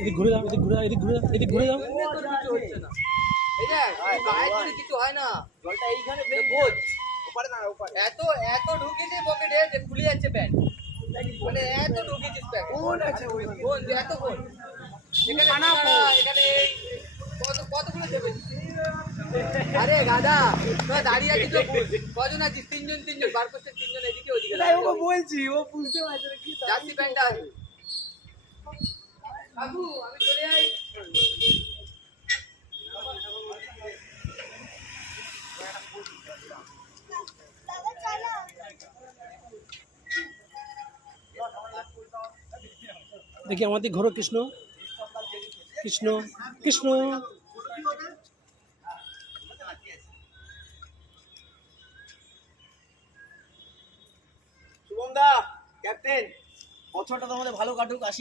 এদিক ঘুরে যাও, এদিক ঘুরে যাও, এদিক ঘুরে যাও, এদিক ঘুরে যাও। কিছু হচ্ছে না। এই দেখ, গায়ে করে কিছু হয় না। জলটা এইখানে বোঝ। ওপারে না, ওপারে। এত ঢুকেছে পকেটে যে খুলে যাচ্ছে প্যান্ট। মানে এত ঢুকেছিস প্যান্ট। কোন আছে ওই? কোন এত কোন? এখানে এখানে কতগুলো দেবে? আরে গাদা, তোরা দাঁড়িয়ে আছিস তো বুঝ। কজন আছিস? তিনজন বার করছে, তিনজন এদিকে ওদিকে। ওকে বলছি, ও বুঝতে পারছে না কি জার্সি প্যান্টটা আছে। বাবু আমি চলে যাই। দেখি আমাদের ঘোরো কৃষ্ণ, কৃষ্ণ, কৃষ্ণ। শুভম দা, ক্যাপ্টেন, বছরটা তোমাদের ভালো কাটুক, আসি।